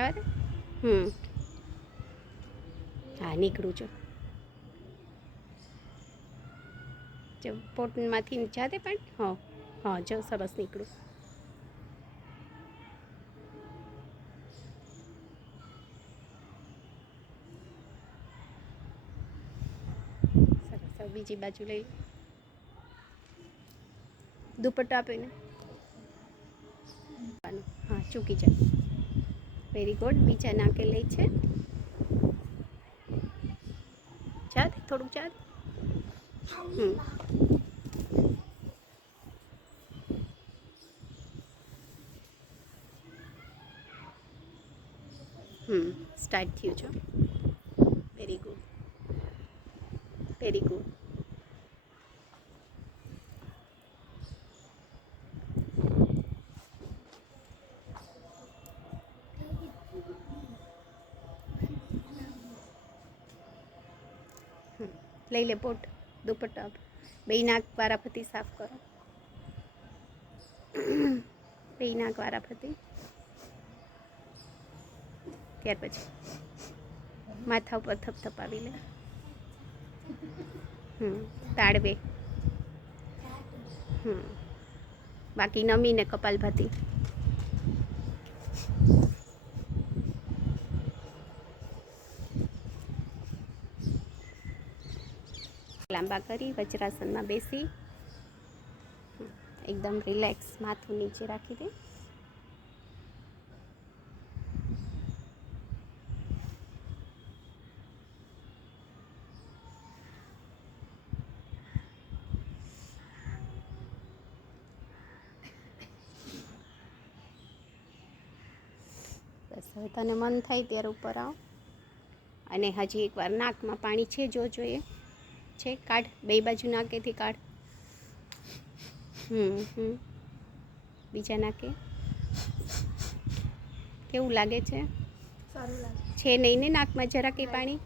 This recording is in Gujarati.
જવા દે. હા નીકળું છું. જો પોટમાંથી જાતે પણ હા હા જો સરસ નીકળું. સરસ બીજી બાજુ લઈ દુપટ્ટો આપીને હા ચૂકી જાય. Very good. બીજા નાકે લઈ છે. ચાલ થોડુંક ચાલ. સ્ટાર્ટ થયું છે. Very good very good. લઈ લે પોટ દુપટ્ટો આપ. બે નાક વારાફરતી સાફ કરો. બે નાક વારાફરતી. ત્યાર પછી માથા ઉપર થપથપાવી લે. તાળવે. બાકી નમીને કપાલભાતી. લાંબા કરી વજ્રાસનમાં બેસી એકદમ રિલેક્સ માથું નીચે રાખી દે. બસ હવે તને મન થાય ત્યારે ઉપર આવ. અને હજી એકવાર નાકમાં પાણી છે જો જોઈએ છે. કાઢ બે બાજુ નાકેથી કાઢ. બીજા નાકે. કેવું લાગે છે? સારું લાગે છે નહીં ને નાકમાં જરા કંઈ પાણી?